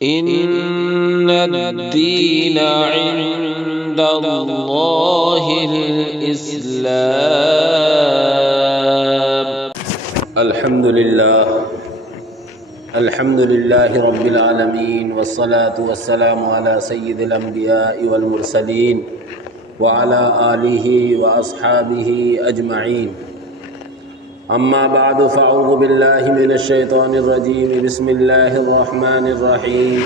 إن الدين عند الله الإسلام. الحمد لله رب العالمين، والصلاة والسلام على سيد الأنبياء والمرسلين وعلى آله وأصحابه أجمعين. أما بعد، فأعوذ بالله من الشيطان الرجيم. بسم الله الرحمن الرحيم.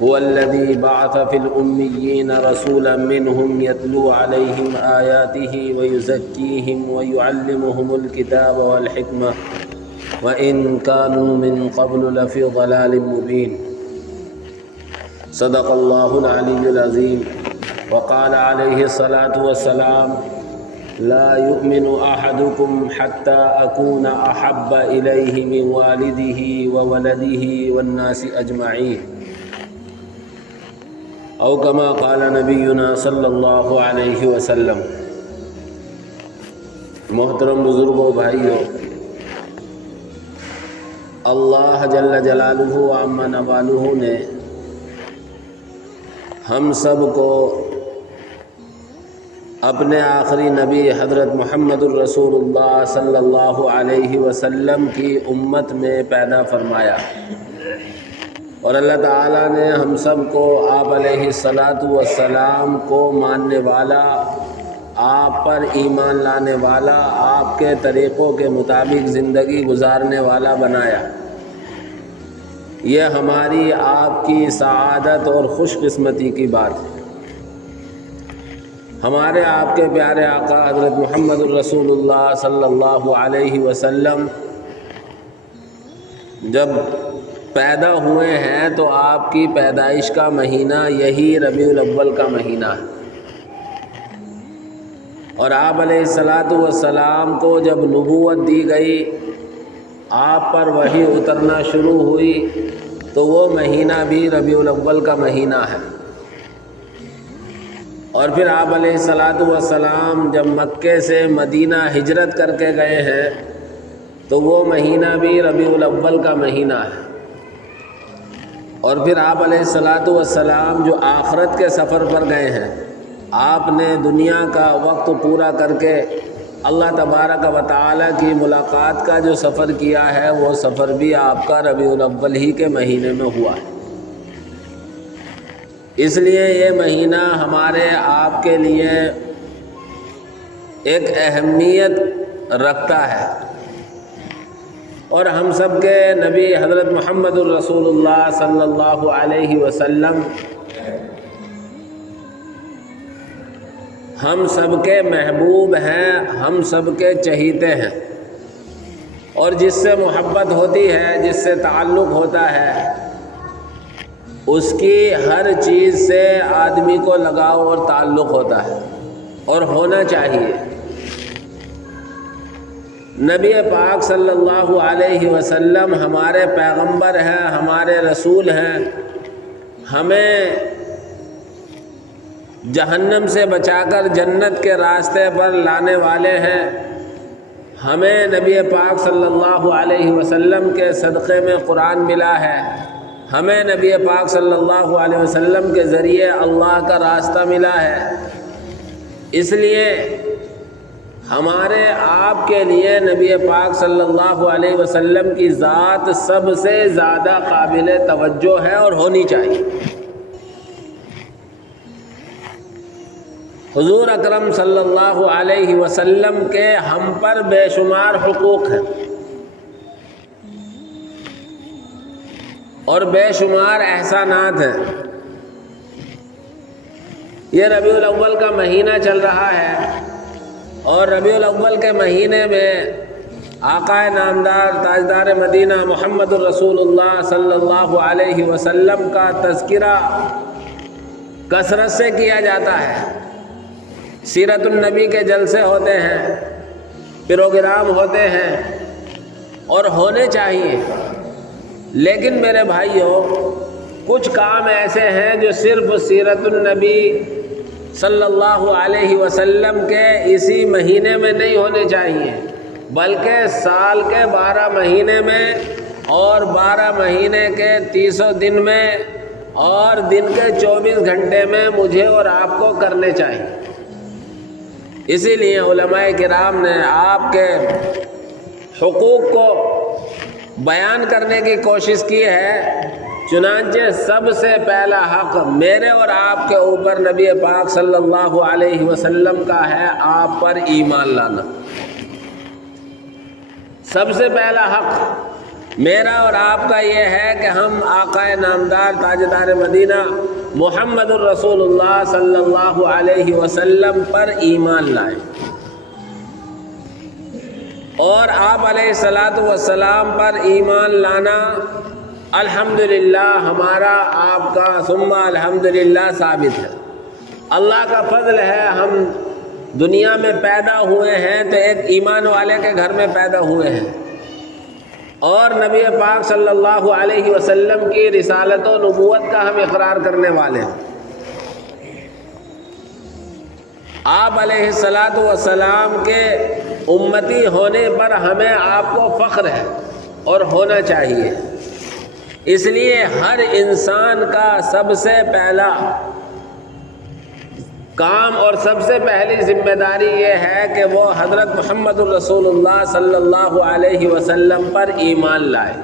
هو الذي بعث في الأميين رسولا منهم يتلو عليهم آياته ويزكيهم ويعلمهم الكتاب والحكمة وإن كانوا من قبل لفي ضلال مبين. صدق الله العلي العظيم. وقال عليه الصلاة والسلام: لا يؤمن أحدكم حتى أكون أحب إليه من والده وولده والناس أجمعين، أو كما قال نبينا صلی اللہ علیہ وسلم. محترم بزرگوں، بھائیوں، اللہ جل جلالہ و عم نوالہ نے ہم سب کو اپنے آخری نبی حضرت محمد الرسول اللہ صلی اللہ علیہ وسلم کی امت میں پیدا فرمایا، اور اللہ تعالیٰ نے ہم سب کو آپ علیہ الصلاۃ والسلام کو ماننے والا، آپ پر ایمان لانے والا، آپ کے طریقوں کے مطابق زندگی گزارنے والا بنایا. یہ ہماری آپ کی سعادت اور خوش قسمتی کی بات ہے. ہمارے آپ کے پیارے آقا حضرت محمد الرسول اللہ صلی اللہ علیہ وسلم جب پیدا ہوئے ہیں تو آپ کی پیدائش کا مہینہ یہی ربیع الاول کا مہینہ ہے، اور آپ علیہ الصلاۃ والسلام کو جب نبوت دی گئی، آپ پر وحی اترنا شروع ہوئی، تو وہ مہینہ بھی ربیع الاول کا مہینہ ہے. اور پھر آپ علیہ الصلاۃ والسلام جب مکے سے مدینہ ہجرت کر کے گئے ہیں تو وہ مہینہ بھی ربیع الاول کا مہینہ ہے. اور پھر آپ علیہ الصلاۃ والسلام جو آخرت کے سفر پر گئے ہیں، آپ نے دنیا کا وقت پورا کر کے اللہ تبارک و تعالیٰ کی ملاقات کا جو سفر کیا ہے، وہ سفر بھی آپ کا ربیع الاول ہی کے مہینے میں ہوا ہے. اس لیے یہ مہینہ ہمارے آپ کے لیے ایک اہمیت رکھتا ہے، اور ہم سب کے نبی حضرت محمد الرسول اللہ صلی اللہ علیہ وسلم ہم سب کے محبوب ہیں، ہم سب کے چہیتے ہیں، اور جس سے محبت ہوتی ہے، جس سے تعلق ہوتا ہے، اس کی ہر چیز سے آدمی کو لگاؤ اور تعلق ہوتا ہے، اور ہونا چاہیے. نبی پاک صلی اللہ علیہ وسلم ہمارے پیغمبر ہیں، ہمارے رسول ہیں، ہمیں جہنم سے بچا کر جنت کے راستے پر لانے والے ہیں. ہمیں نبی پاک صلی اللہ علیہ وسلم کے صدقے میں قرآن ملا ہے، ہمیں نبی پاک صلی اللہ علیہ وسلم کے ذریعے اللہ کا راستہ ملا ہے. اس لیے ہمارے آپ کے لیے نبی پاک صلی اللہ علیہ وسلم کی ذات سب سے زیادہ قابل توجہ ہے اور ہونی چاہیے. حضور اکرم صلی اللہ علیہ وسلم کے ہم پر بے شمار حقوق ہیں اور بے شمار احسانات ہیں. یہ ربیع الاول کا مہینہ چل رہا ہے، اور ربیع الاول کے مہینے میں آقا نامدار تاجدار مدینہ محمد الرسول اللہ صلی اللہ علیہ وسلم کا تذکرہ کثرت سے کیا جاتا ہے. سیرت النبی کے جلسے ہوتے ہیں، پروگرام ہوتے ہیں، اور ہونے چاہیے. لیکن میرے بھائیوں، کچھ کام ایسے ہیں جو صرف سیرت النبی صلی اللہ علیہ وسلم کے اسی مہینے میں نہیں ہونے چاہیے، بلکہ سال کے 12 مہینے میں اور 12 مہینے کے 300 دن میں اور دن کے 24 گھنٹے میں مجھے اور آپ کو کرنے چاہیے۔ اسی لیے علماء کرام نے آپ کے حقوق کو بیان کرنے کی کوشش کی ہے۔ چنانچہ سب سے پہلا حق میرے اور آپ کے اوپر نبی پاک صلی اللہ علیہ وسلم کا ہے آپ پر ایمان لانا۔ سب سے پہلا حق میرا اور آپ کا یہ ہے کہ ہم آقا نامدار تاجدار مدینہ محمد الرسول اللہ صلی اللہ علیہ وسلم پر ایمان لائیں، اور آپ علیہ الصلاۃ والسلام پر ایمان لانا الحمدللہ ہمارا آپ کا ثم الحمدللہ ثابت ہے۔ اللہ کا فضل ہے ہم دنیا میں پیدا ہوئے ہیں تو ایک ایمان والے کے گھر میں پیدا ہوئے ہیں، اور نبی پاک صلی اللہ علیہ وسلم کی رسالت و نبوت کا ہم اقرار کرنے والے ہیں۔ آپ علیہ الصلاۃ والسلام کے امتی ہونے پر ہمیں آپ کو فخر ہے اور ہونا چاہیے۔ اس لیے ہر انسان کا سب سے پہلا کام اور سب سے پہلی ذمہ داری یہ ہے کہ وہ حضرت محمد الرسول اللہ صلی اللہ علیہ وسلم پر ایمان لائے،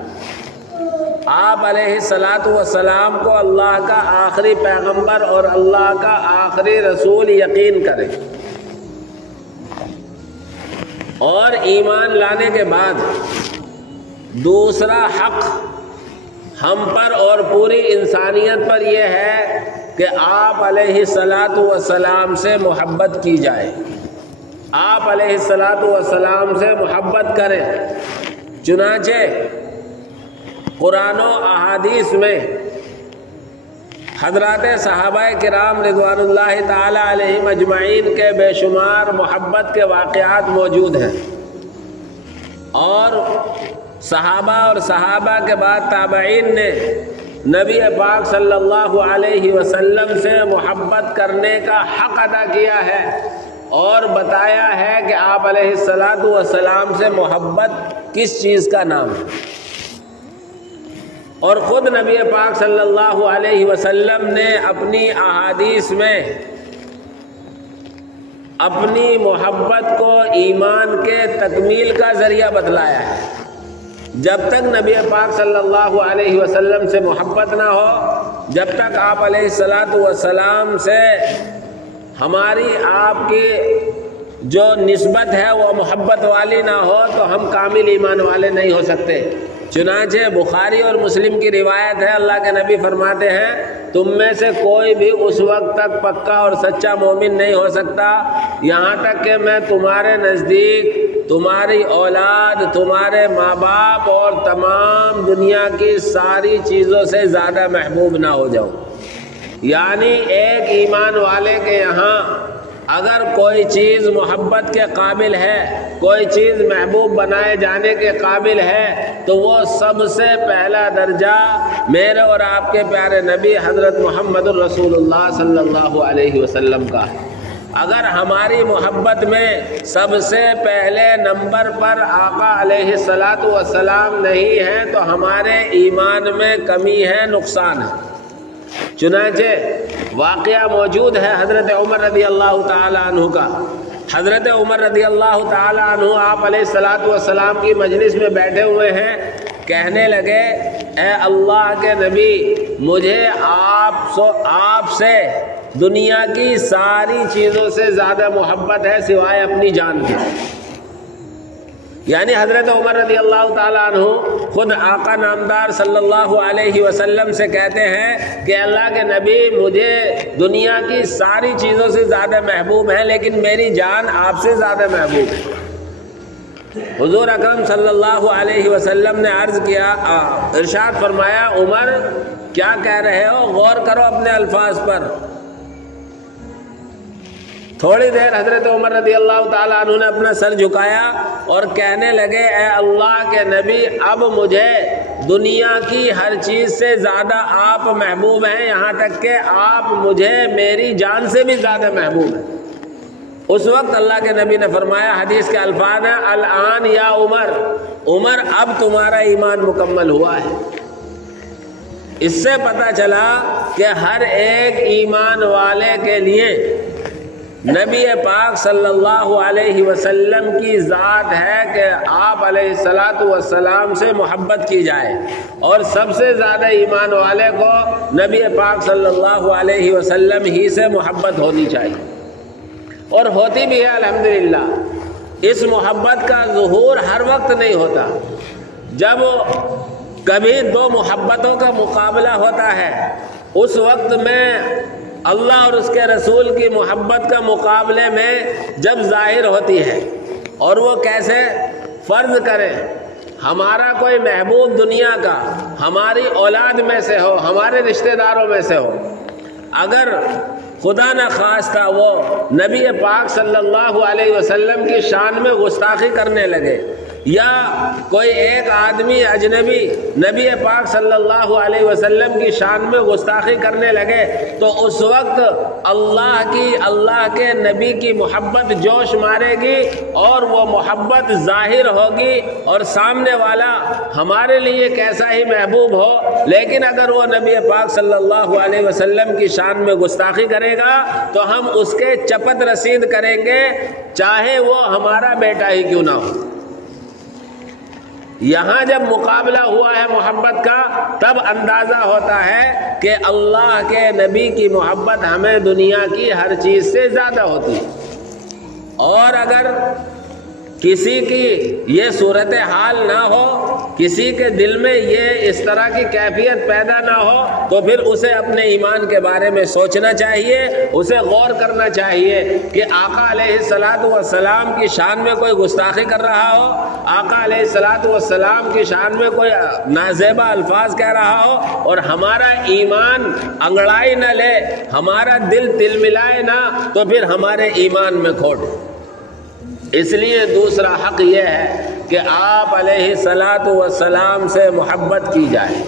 آپ علیہ الصلاۃ والسلام کو اللہ کا آخری پیغمبر اور اللہ کا آخری رسول یقین کرے، اور ایمان لانے کے بعد دوسرا حق ہم پر اور پوری انسانیت پر یہ ہے کہ آپ علیہ الصلاۃ والسلام سے محبت کی جائے، آپ علیہ الصلاۃ والسلام سے محبت کریں۔ چنانچہ قرآن و احادیث میں حضرات صحابہ کرام رضوان اللہ تعالی علیہم اجمعین کے بے شمار محبت کے واقعات موجود ہیں، اور صحابہ اور صحابہ کے بعد تابعین نے نبی پاک صلی اللہ علیہ وسلم سے محبت کرنے کا حق ادا کیا ہے، اور بتایا ہے کہ آپ علیہ الصلاۃ والسلام سے محبت کس چیز کا نام ہے، اور خود نبی پاک صلی اللہ علیہ وسلم نے اپنی احادیث میں اپنی محبت کو ایمان کے تکمیل کا ذریعہ بتلایا ہے۔ جب تک نبی پاک صلی اللہ علیہ وسلم سے محبت نہ ہو، جب تک آپ علیہ الصلاۃ والسلام سے ہماری آپ کی جو نسبت ہے وہ محبت والی نہ ہو، تو ہم کامل ایمان والے نہیں ہو سکتے۔ چنانچہ بخاری اور مسلم کی روایت ہے، اللہ کے نبی فرماتے ہیں تم میں سے کوئی بھی اس وقت تک پکا اور سچا مومن نہیں ہو سکتا یہاں تک کہ میں تمہارے نزدیک تمہاری اولاد، تمہارے ماں باپ اور تمام دنیا کی ساری چیزوں سے زیادہ محبوب نہ ہو جاؤں۔ یعنی ایک ایمان والے کے یہاں اگر کوئی چیز محبت کے قابل ہے، کوئی چیز محبوب بنائے جانے کے قابل ہے، تو وہ سب سے پہلا درجہ میرے اور آپ کے پیارے نبی حضرت محمد الرسول اللہ صلی اللہ علیہ وسلم کا ہے۔ اگر ہماری محبت میں سب سے پہلے نمبر پر آقا علیہ الصلاۃ والسلام نہیں ہے تو ہمارے ایمان میں کمی ہے، نقصان ہے۔ چنانچہ واقعہ موجود ہے حضرت عمر رضی اللہ تعالی عنہ کا۔ حضرت عمر رضی اللہ تعالی عنہ آپ علیہ الصلاۃ والسلام کی مجلس میں بیٹھے ہوئے ہیں، کہنے لگے اے اللہ کے نبی، مجھے آپ سے دنیا کی ساری چیزوں سے زیادہ محبت ہے سوائے اپنی جان کے۔ یعنی حضرت عمر رضی اللہ تعالیٰ عنہ خود آقا نامدار صلی اللہ علیہ وسلم سے کہتے ہیں کہ اللہ کے نبی، مجھے دنیا کی ساری چیزوں سے زیادہ محبوب ہے لیکن میری جان آپ سے زیادہ محبوب ہے۔ حضور اکرم صلی اللہ علیہ وسلم نے عرض کیا، ارشاد فرمایا عمر کیا کہہ رہے ہو، غور کرو اپنے الفاظ پر۔ تھوڑی دیر حضرت عمر رضی اللہ تعالیٰ عنہ نے اپنا سر جھکایا اور کہنے لگے اے اللہ کے نبی، اب مجھے دنیا کی ہر چیز سے زیادہ آپ محبوب ہیں، یہاں تک کہ آپ مجھے میری جان سے بھی زیادہ محبوب ہیں۔ اس وقت اللہ کے نبی نے فرمایا، حدیث کے الفاظ ہیں، الآن یا عمر، عمر اب تمہارا ایمان مکمل ہوا ہے۔ اس سے پتہ چلا کہ ہر ایک ایمان والے کے لیے نبی پاک صلی اللہ علیہ وسلم کی ذات ہے کہ آپ علیہ الصلاۃ والسلام سے محبت کی جائے، اور سب سے زیادہ ایمان والے کو نبی پاک صلی اللہ علیہ وسلم ہی سے محبت ہونی چاہیے، اور ہوتی بھی ہے الحمدللہ۔ اس محبت کا ظہور ہر وقت نہیں ہوتا، جب کبھی دو محبتوں کا مقابلہ ہوتا ہے اس وقت میں اللہ اور اس کے رسول کی محبت کا مقابلے میں جب ظاہر ہوتی ہے، اور وہ کیسے؟ فرض کریں ہمارا کوئی محبوب دنیا کا ہماری اولاد میں سے ہو، ہمارے رشتہ داروں میں سے ہو، اگر خدا نہ خواستہ وہ نبی پاک صلی اللہ علیہ وسلم کی شان میں گستاخی کرنے لگے، یا کوئی ایک آدمی اجنبی نبی پاک صلی اللہ علیہ وسلم کی شان میں گستاخی کرنے لگے، تو اس وقت اللہ کے نبی کی محبت جوش مارے گی، اور وہ محبت ظاہر ہوگی، اور سامنے والا ہمارے لیے کیسا ہی محبوب ہو، لیکن اگر وہ نبی پاک صلی اللہ علیہ وسلم کی شان میں گستاخی کرے گا تو ہم اس کے چپت رسید کریں گے، چاہے وہ ہمارا بیٹا ہی کیوں نہ ہو۔ یہاں جب مقابلہ ہوا ہے محبت کا، تب اندازہ ہوتا ہے کہ اللہ کے نبی کی محبت ہمیں دنیا کی ہر چیز سے زیادہ ہوتی ہے۔ اور اگر کسی کی یہ صورتحال نہ ہو، کسی کے دل میں یہ اس طرح کی کیفیت پیدا نہ ہو، تو پھر اسے اپنے ایمان کے بارے میں سوچنا چاہیے، اسے غور کرنا چاہیے کہ آقا علیہ الصلاۃ والسلام کی شان میں کوئی گستاخی کر رہا ہو، آقا علیہ الصلاۃ والسلام کی شان میں کوئی نازیبا الفاظ کہہ رہا ہو، اور ہمارا ایمان انگڑائی نہ لے، ہمارا دل تلملائے نہ، تو پھر ہمارے ایمان میں کھوٹ۔ اس لیے دوسرا حق یہ ہے کہ آپ علیہ الصلاۃ والسلام سے محبت کی جائے۔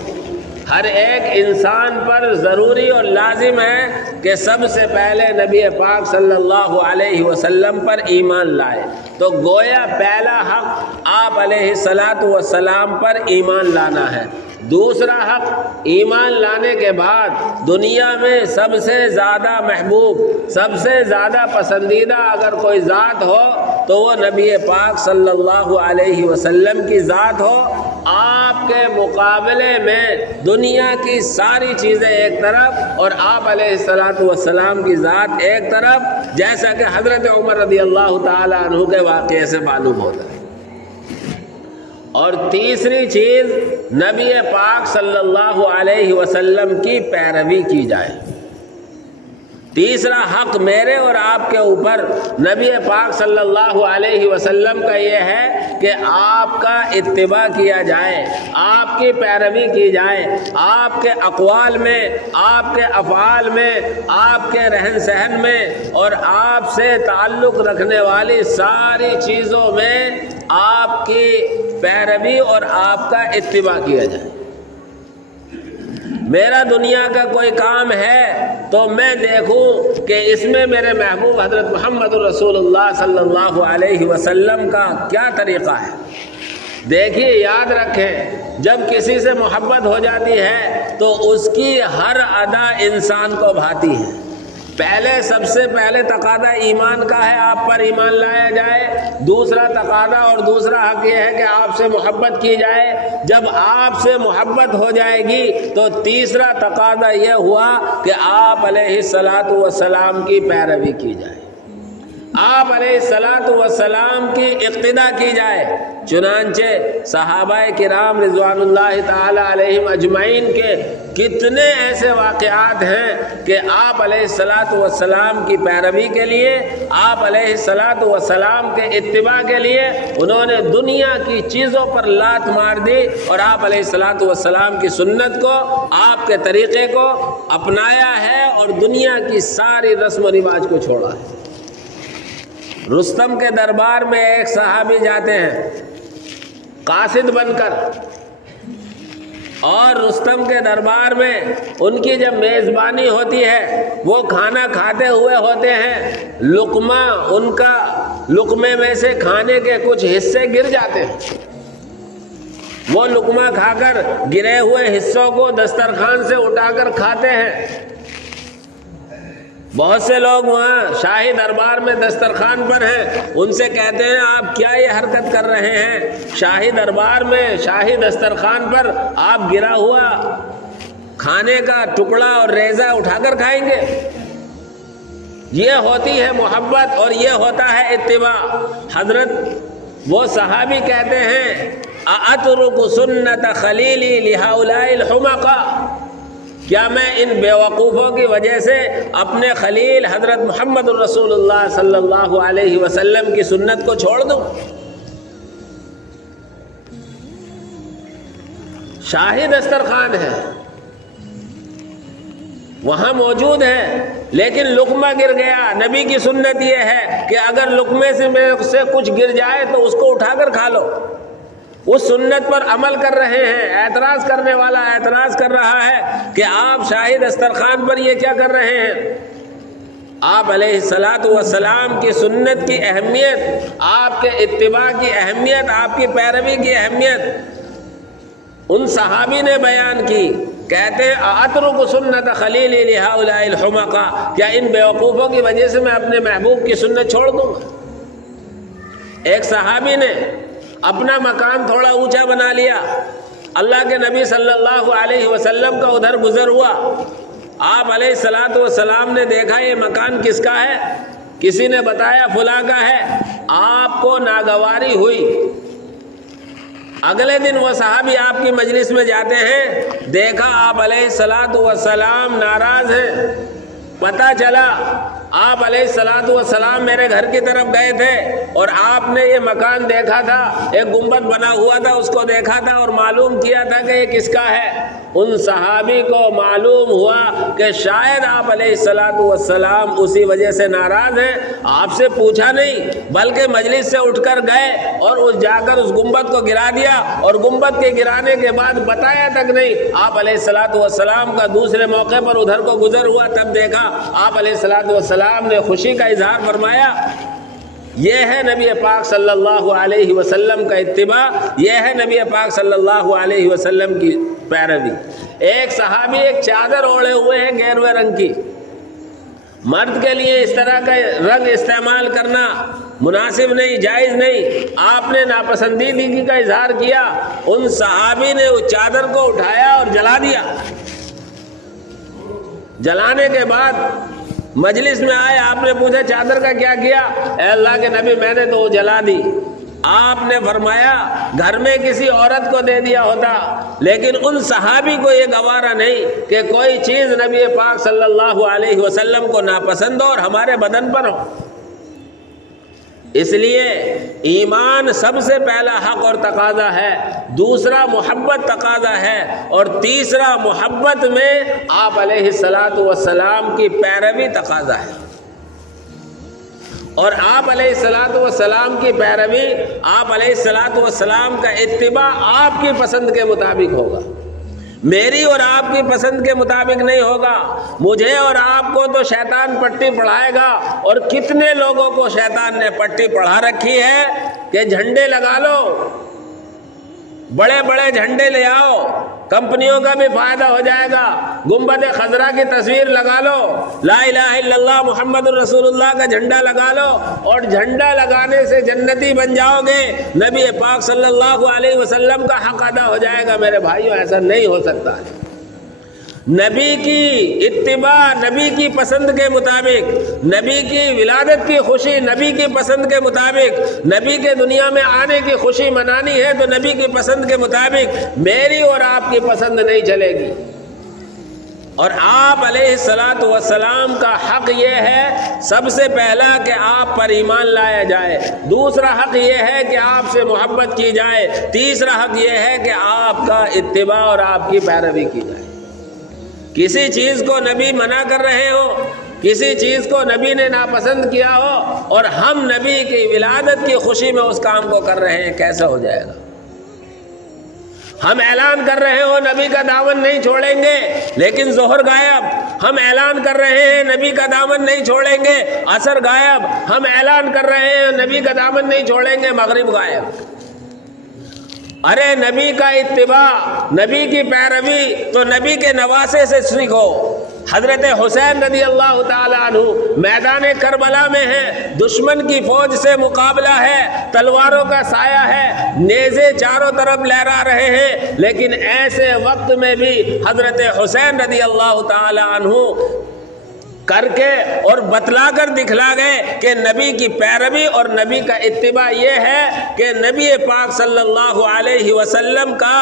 ہر ایک انسان پر ضروری اور لازم ہے کہ سب سے پہلے نبی پاک صلی اللہ علیہ وسلم پر ایمان لائے، تو گویا پہلا حق آپ علیہ الصلاۃ والسلام پر ایمان لانا ہے۔ دوسرا حق، ایمان لانے کے بعد دنیا میں سب سے زیادہ محبوب، سب سے زیادہ پسندیدہ اگر کوئی ذات ہو تو وہ نبی پاک صلی اللہ علیہ وسلم کی ذات ہو۔ آپ کے مقابلے میں دنیا کی ساری چیزیں ایک طرف اور آپ علیہ الصلاۃ والسلام کی ذات ایک طرف، جیسا کہ حضرت عمر رضی اللہ تعالی عنہ کے واقعے سے معلوم ہوتا ہے۔ اور تیسری چیز، نبی پاک صلی اللہ علیہ وسلم کی پیروی کی جائے۔ تیسرا حق میرے اور آپ کے اوپر نبی پاک صلی اللہ علیہ وسلم کا یہ ہے کہ آپ کا اتباع کیا جائے، آپ کی پیروی کی جائے، آپ کے اقوال میں، آپ کے افعال میں، آپ کے رہن سہن میں، اور آپ سے تعلق رکھنے والی ساری چیزوں میں آپ کی پیروی اور آپ کا اتباع کیا جائے۔ میرا دنیا کا کوئی کام ہے تو میں دیکھوں کہ اس میں میرے محبوب حضرت محمد رسول اللہ صلی اللہ علیہ وسلم کا کیا طریقہ ہے۔ دیکھیے، یاد رکھیں، جب کسی سے محبت ہو جاتی ہے تو اس کی ہر ادا انسان کو بھاتی ہے۔ پہلے سب سے پہلے تقاضا ایمان کا ہے، آپ پر ایمان لایا جائے۔ دوسرا تقاضا اور دوسرا حق یہ ہے کہ آپ سے محبت کی جائے۔ جب آپ سے محبت ہو جائے گی تو تیسرا تقاضا یہ ہوا کہ آپ علیہ الصلاۃ والسلام کی پیروی کی جائے، آپ علیہ الصلاۃ والسلام کی اقتداء کی جائے۔ چنانچہ صحابہ کرام رضوان اللہ تعالی علیہم اجمعین کے کتنے ایسے واقعات ہیں کہ آپ علیہ الصلاۃ والسلام کی پیروی کے لیے، آپ علیہ الصلاۃ والسلام کے اتباع کے لیے انہوں نے دنیا کی چیزوں پر لات مار دی، اور آپ علیہ الصلاۃ والسلام کی سنت کو، آپ کے طریقے کو اپنایا ہے، اور دنیا کی ساری رسم و رواج کو چھوڑا ہے۔ رستم کے دربار میں ایک صحابی جاتے ہیں قاصد بن کر، اور رستم کے دربار میں ان کی جب میزبانی ہوتی ہے، وہ کھانا کھاتے ہوئے ہوتے ہیں، لقمہ ان کا لقمے میں سے کھانے کے کچھ حصے گر جاتے ہیں، وہ لقمہ کھا کر گرے ہوئے حصوں کو دسترخوان سے اٹھا کر کھاتے ہیں۔ بہت سے لوگ وہاں شاہی دربار میں دسترخوان پر ہیں، ان سے کہتے ہیں آپ کیا یہ حرکت کر رہے ہیں؟ شاہی دربار میں شاہی دسترخوان پر آپ گرا ہوا کھانے کا ٹکڑا اور ریزہ اٹھا کر کھائیں گے؟ یہ ہوتی ہے محبت اور یہ ہوتا ہے اتباع۔ حضرت وہ صحابی کہتے ہیں اَأَتْرُكُ سُنَّةَ خَلِيلِي لِهَؤُلَاءِ الْحُمَقَاءِ، کیا میں ان بیوقوفوں کی وجہ سے اپنے خلیل حضرت محمد الرسول اللہ صلی اللہ علیہ وسلم کی سنت کو چھوڑ دوں؟ شاہی دسترخوان ہے، وہاں موجود ہے، لیکن لقمہ گر گیا۔ نبی کی سنت یہ ہے کہ اگر لقمے سے کچھ گر جائے تو اس کو اٹھا کر کھا لو۔ اس سنت پر عمل کر رہے ہیں۔ اعتراض کرنے والا اعتراض کر رہا ہے کہ آپ شاہی دسترخوان پر یہ کیا کر رہے ہیں؟ آپ علیہ الصلاۃ والسلام کی سنت کی اہمیت، آپ کے اتباع کی اہمیت، آپ کی پیروی کی اہمیت ان صحابی نے بیان کی۔ کہتے ہیں اَأَتْرُكُ سُنَّةَ خَلِيلِي لِهَؤُلَاءِ الْحُمَقَاءِ، کیا ان بیوقوفوں کی وجہ سے میں اپنے محبوب کی سنت چھوڑ دوں گا؟ ایک صحابی نے اپنا مکان تھوڑا اونچا بنا لیا، اللہ کے نبی صلی اللہ علیہ وسلم کا ادھر گزر ہوا، آپ علیہ الصلاۃ والسلام نے دیکھا یہ مکان کس کا ہے؟ کسی نے بتایا فلاں کا ہے۔ آپ کو ناگواری ہوئی۔ اگلے دن وہ صحابی آپ کی مجلس میں جاتے ہیں، دیکھا آپ علیہ الصلاۃ والسلام ناراض ہیں۔ پتہ چلا آپ علیہ الصلاۃ والسلام میرے گھر کی طرف گئے تھے اور آپ نے یہ مکان دیکھا تھا، ایک گنبد بنا ہوا تھا، اس کو دیکھا تھا اور معلوم کیا تھا کہ یہ کس کا ہے۔ ان صحابی کو معلوم ہوا کہ شاید آپ علیہ الصلاۃ والسلام اسی وجہ سے ناراض ہیں، آپ سے پوچھا نہیں بلکہ مجلس سے اٹھ کر گئے اور جا کر اس گنبد کو گرا دیا، اور گنبد کے گرانے کے بعد بتایا تک نہیں۔ آپ علیہ الصلاۃ والسلام کا دوسرے موقع پر ادھر کو گزر ہوا، تب دیکھا آپ علیہ الصلاۃ والسلام نے خوشی کا اظہار فرمایا۔ یہ ہے نبی پاک صلی اللہ علیہ وسلم کا اتباع، یہ ہے نبی پاک صلی اللہ علیہ وسلم کی پیروی۔ ایک صحابی ایک چادر اوڑھے ہوئے ہیں گیروے رنگ کی، مرد کے لیے اس طرح کا رنگ استعمال کرنا مناسب نہیں، جائز نہیں، آپ نے ناپسندیدگی کا اظہار کیا۔ ان صحابی نے اس چادر کو اٹھایا اور جلا دیا۔ جلانے کے بعد مجلس میں آئے، آپ نے پوچھا چادر کا کیا کیا؟ اے اللہ کے نبی میں نے تو وہ جلا دی۔ آپ نے فرمایا گھر میں کسی عورت کو دے دیا ہوتا، لیکن ان صحابی کو یہ گوارا نہیں کہ کوئی چیز نبی پاک صلی اللہ علیہ وسلم کو ناپسند ہو اور ہمارے بدن پر ہو۔ اس لیے ایمان سب سے پہلا حق اور تقاضا ہے، دوسرا محبت تقاضا ہے، اور تیسرا محبت میں آپ علیہ الصلاۃ والسلام کی پیروی تقاضا ہے۔ اور آپ علیہ الصلاۃ والسلام کی پیروی، آپ علیہ الصلاۃ والسلام کا اتباع آپ کی پسند کے مطابق ہوگا، میری اور آپ کی پسند کے مطابق نہیں ہوگا۔ مجھے اور آپ کو تو شیطان پٹی پڑھائے گا، اور کتنے لوگوں کو شیطان نے پٹی پڑھا رکھی ہے کہ جھنڈے لگا لو، بڑے بڑے جھنڈے لے آؤ، کمپنیوں کا بھی فائدہ ہو جائے گا، گنبد خضرا کی تصویر لگا لو، لا الہ الا اللہ محمد الرسول اللہ کا جھنڈا لگا لو، اور جھنڈا لگانے سے جنتی بن جاؤ گے، نبی پاک صلی اللہ علیہ وسلم کا حق ادا ہو جائے گا۔ میرے بھائیوں، ایسا نہیں ہو سکتا ہے۔ نبی کی اتباع نبی کی پسند کے مطابق، نبی کی ولادت کی خوشی نبی کی پسند کے مطابق، نبی کے دنیا میں آنے کی خوشی منانی ہے تو نبی کی پسند کے مطابق، میری اور آپ کی پسند نہیں چلے گی۔ اور آپ علیہ الصلاۃ والسلام کا حق یہ ہے سب سے پہلا کہ آپ پر ایمان لایا جائے، دوسرا حق یہ ہے کہ آپ سے محبت کی جائے، تیسرا حق یہ ہے کہ آپ کا اتباع اور آپ کی پیروی کی جائے۔ کسی چیز کو نبی منع کر رہے ہو، کسی چیز کو نبی نے ناپسند کیا ہو، اور ہم نبی کی ولادت کی خوشی میں اس کام کو کر رہے ہیں، کیسا ہو جائے گا؟ ہم اعلان کر رہے ہو نبی کا دامن نہیں چھوڑیں گے، لیکن ظہر غائب. ہم اعلان کر رہے ہیں نبی کا دامن نہیں چھوڑیں گے، عصر غائب. ہم اعلان کر رہے ہیں نبی کا دامن نہیں چھوڑیں گے، مغرب غائب. ارے نبی کا اتباع، نبی کی پیروی تو نبی کے نواسے سے سیکھو. حضرت حسین رضی اللہ تعالی عنہ میدان کربلا میں ہیں، دشمن کی فوج سے مقابلہ ہے، تلواروں کا سایہ ہے، نیزے چاروں طرف لہرا رہے ہیں، لیکن ایسے وقت میں بھی حضرت حسین رضی اللہ تعالی عنہ کر کے اور بتلا کر دکھلا گئے کہ نبی کی پیروی اور نبی کا اتباع یہ ہے کہ نبی پاک صلی اللہ علیہ وسلم کا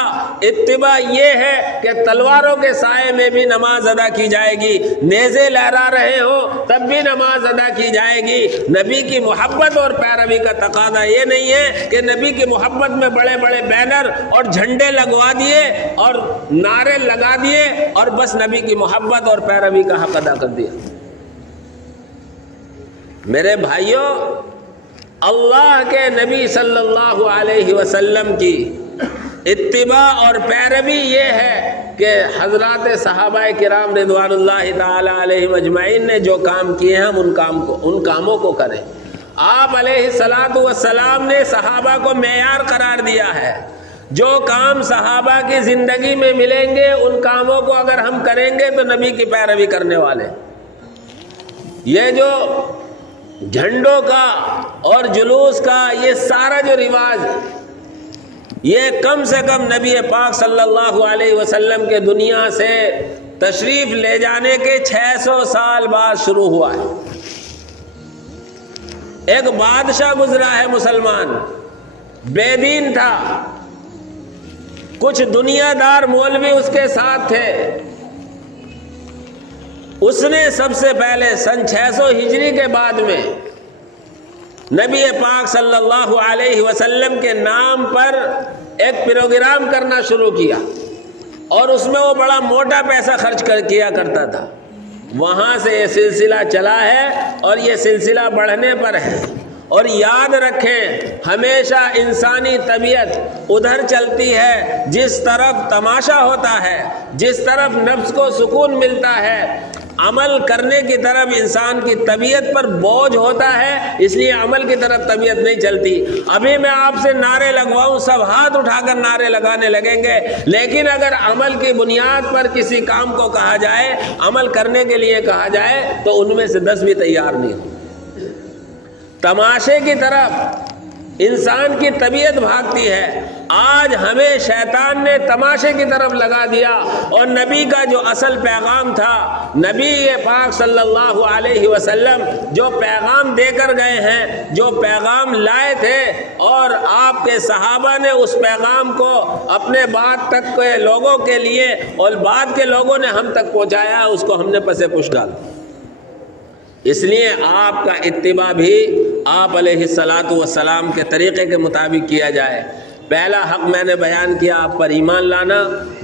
اتباع یہ ہے کہ تلواروں کے سائے میں بھی نماز ادا کی جائے گی، نیزے لہرا رہے ہو تب بھی نماز ادا کی جائے گی. نبی کی محبت اور پیروی کا تقاضا یہ نہیں ہے کہ نبی کی محبت میں بڑے بڑے بینر اور جھنڈے لگوا دیے اور نعرے لگا دیے اور بس نبی کی محبت اور پیروی کا حق ادا کر دیا. میرے بھائیوں، اللہ کے نبی صلی اللہ علیہ وسلم کی اتباع اور پیروی یہ ہے کہ حضرات صحابہ کرام رضوان اللہ تعالی علیہم اجمعین نے جو کام کیے ہیں ہم ان کاموں کو کریں. آپ علیہ الصلاۃ والسلام نے صحابہ کو معیار قرار دیا ہے. جو کام صحابہ کی زندگی میں ملیں گے ان کاموں کو اگر ہم کریں گے تو نبی کی پیروی کرنے والے. یہ جو جھنڈوں کا اور جلوس کا یہ سارا جو رواج، یہ کم سے کم نبی پاک صلی اللہ علیہ وسلم کے دنیا سے تشریف لے جانے کے 600 سال بعد شروع ہوا ہے. ایک بادشاہ گزرا ہے مسلمان، بے دین تھا، کچھ دنیا دار مولوی اس کے ساتھ تھے. اس نے سب سے پہلے سن 600 ہجری کے بعد میں نبی پاک صلی اللہ علیہ وسلم کے نام پر ایک پروگرام کرنا شروع کیا اور اس میں وہ بڑا موٹا پیسہ خرچ کیا کرتا تھا. وہاں سے یہ سلسلہ چلا ہے اور یہ سلسلہ بڑھنے پر ہے. اور یاد رکھیں، ہمیشہ انسانی طبیعت ادھر چلتی ہے جس طرف تماشا ہوتا ہے، جس طرف نفس کو سکون ملتا ہے. عمل کرنے کی طرف انسان کی طبیعت پر بوجھ ہوتا ہے، اس لیے عمل کی طرف طبیعت نہیں چلتی. ابھی میں آپ سے نعرے لگواؤں، سب ہاتھ اٹھا کر نعرے لگانے لگیں گے، لیکن اگر عمل کی بنیاد پر کسی کام کو کہا جائے، عمل کرنے کے لیے کہا جائے تو ان میں سے 10 بھی تیار نہیں ہوں. تماشے کی طرف انسان کی طبیعت بھاگتی ہے. آج ہمیں شیطان نے تماشے کی طرف لگا دیا اور نبی کا جو اصل پیغام تھا، نبی پاک صلی اللہ علیہ وسلم جو پیغام دے کر گئے ہیں، جو پیغام لائے تھے اور آپ کے صحابہ نے اس پیغام کو اپنے بعد تک کے لوگوں کے لیے اور بعد کے لوگوں نے ہم تک پہنچایا، اس کو ہم نے پسے پش ڈالا. اس لیے آپ کا اتباع بھی آپ علیہ الصلاۃ والسلام کے طریقے کے مطابق کیا جائے. پہلا حق میں نے بیان کیا آپ پر ایمان لانا،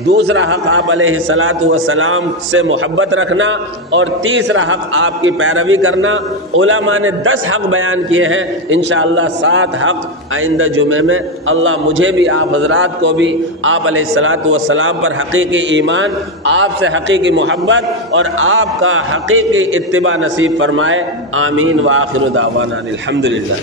دوسرا حق آپ علیہ الصلاۃ والسلام سے محبت رکھنا، اور تیسرا حق آپ کی پیروی کرنا. علماء نے 10 حق بیان کیے ہیں، انشاءاللہ 7 حق آئندہ جمعے میں اللہ مجھے بھی آپ حضرات کو بھی آپ علیہ الصلاۃ والسلام پر حقیقی ایمان، آپ سے حقیقی محبت اور آپ کا حقیقی اتباع نصیب فرمائے. آمین. وآخر دعوانا الحمدللہ.